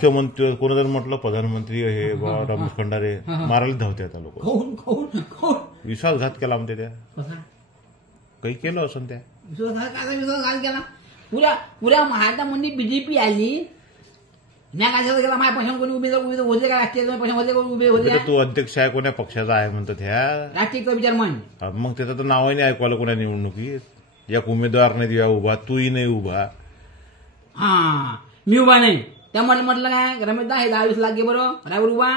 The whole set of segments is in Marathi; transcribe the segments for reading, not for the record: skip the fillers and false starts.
मुख्यमंत्री कोणतरी म्हटलं प्रधानमंत्री हे बा रमेश खंडारे मारायला धावते आता लोक. विश्वासघात केला म्हणते त्या काही केलं असं त्या विश्वासघात केला. पुऱ्या महाराष्ट्रामध्ये बीजेपी आली. मी काय केला माझ्या पक्षात कोणी उमेदवार होते का राष्ट्रीय पक्षामध्ये उभे होते. तू अध्यक्ष आहे कोण्या पक्षाचा आहे म्हणतात ह्या राष्ट्रीयचा विचार म्हण. मग त्याचं तर नावही नाही ऐकवायला कोणा निवडणुकीत. एक उमेदवार नाही दिवा उभा तूही नाही उभा. हा मी उभा नाही त्या म्हटलं काय रमेश दा हे 10-20 लाख घे बरं रायवर उभा.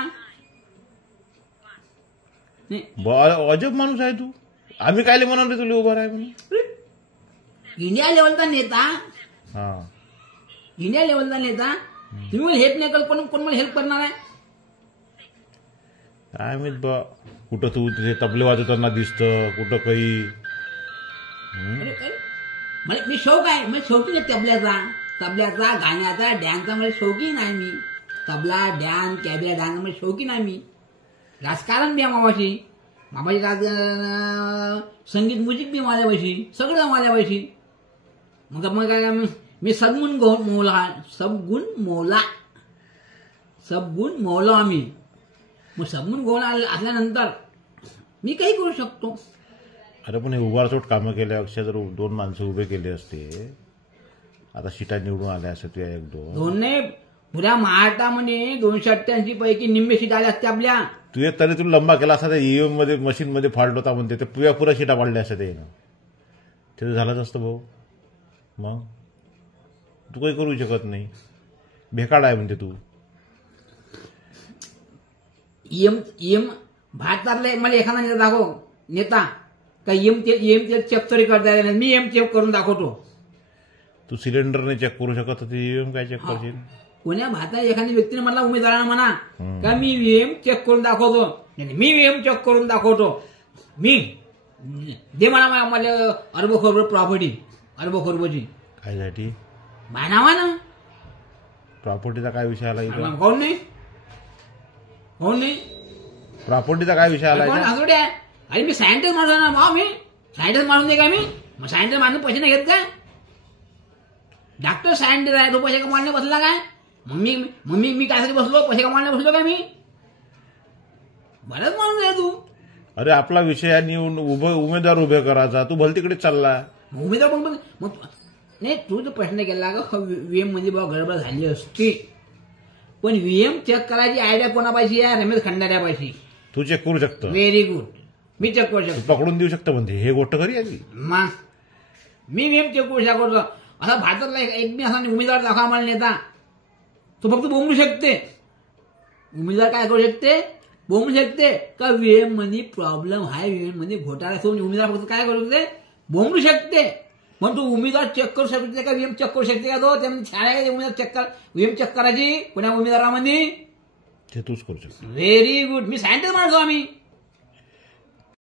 अजब माणूस आहे तू. आम्ही काय म्हणून रे तुला उभा राह म्हणून. इंडिया लेवलचा नेता हा इंडिया लेवलचा नेता तुम्ही मला हेल्प नाही करत कोण मला हेल्प करणार आहे. काय माहित बा कुठं तू तिथे तबले वाजवताना दिसतं कुठं काही. मी शौक आहे म्हणजे शौकीन तबल्याचा गाण्याचा डॅन्सचा म्हणजे शौकीन आहे मी. तबला डॅन्स कॅबिया डान्स म्हणजे शौकीन आहे मी. राजकारण बी मावाशी संगीत म्युझिक बी माझ्यापाशी सगळं माझ्यापाशी. मग काय मी सद्गुण मौला आम्ही. मग सद्गुण गोळा असल्यानंतर मी काही करू शकतो. अरे पण हे उभारचोट कामं केल्यापेक्षा जर 2 माणसं उभे केले असते आता सीटा निवडून आल्या असत्या तुझ्या 1-2 नाही. पुऱ्या महाराष्ट्रामध्ये 288 पैकी निम्मे सीट आल्या असत्या आपल्या. तुझे तरी तू लंबा केला असता ईव्हीएम मध्ये मशीन मध्ये फॉल्ट होता म्हणते ते पुऱ्या सीटा पडल्या असत्या ते झालंच असतं भाऊ. मग तू काही करू शकत नाही. भेकाड आहे म्हणते तू. ईएम भारतातला मला एखादा नेता दाखव नेता का ईएम चेक तरी करता येईल. मी ईएम चेक करून दाखवतो. तू सिलेंडरने चेक करू शकत होती ईव्हीएम काय चेक करशील. कोण्या भारतात एखाद्या व्यक्तीने मला उमेदवारांना म्हणा का मी ईव्हीएम चेक करून दाखवतो. मी ईव्हीएम चेक करून दाखवतो. मी दे मला अरब खरब प्रॉपर्टी अरब खरबची कायसाठी माझ्या नावानं. प्रॉपर्टीचा काय विषय आला इथं. कोण नाही प्रॉपर्टीचा काय विषय आला अरे मी सायंटिस्ट माणूस ना भाऊ. मी सायंटिस्ट माणूस नाही का मी सायंटिस्ट माणूस पैसे नाही घेत काय. डॉक्टर सायंटिस्ट आहे तो पैसे कमावणे बसला काय. मग मी कायसाठी बसलो पैसे कमावणे बसलो काय मी. बरंच माणूस आहे तू. अरे आपला विषय आहे उमेदवार उभे करायचा तू भलतीकडे चालला. उमेदवार पण नाही तू जो प्रश्न केला का व्हीएम मध्ये बाबा गडबड झाली असती पण व्हीएम चेक करायची आयडिया कोणापाशी आहे रमेश खंडाऱ्यापाशी. तू चेक करू शकतो. Very good. मी चेक करू शकतो. पकडून देऊ शकतो म्हणते हे गोष्ट खरी आहे. मग मी व्हीएम चेक करू शकतो. असा भारतातला एक मी असा उमेदवार दाखवा मला नेता तो फक्त बोंबू शकते. उमेदवार काय करू शकते बोंबू शकते का व्हीएम मध्ये प्रॉब्लेम आहे व्हीएम मध्ये घोटाळा असून उमेदवार फक्त काय करू शकते बोंबू शकते. पण तू उमेदवार चेक करू शकते का व्हीएम चेक करू शकते का तो त्यामध्ये छान आहे उमेदवार चेक कर व्हीएम चेक करायची कोण्या उमेदवारामध्ये ते तूच करू शकतो. Very good. मी सायंटिस्ट माणसो आम्ही.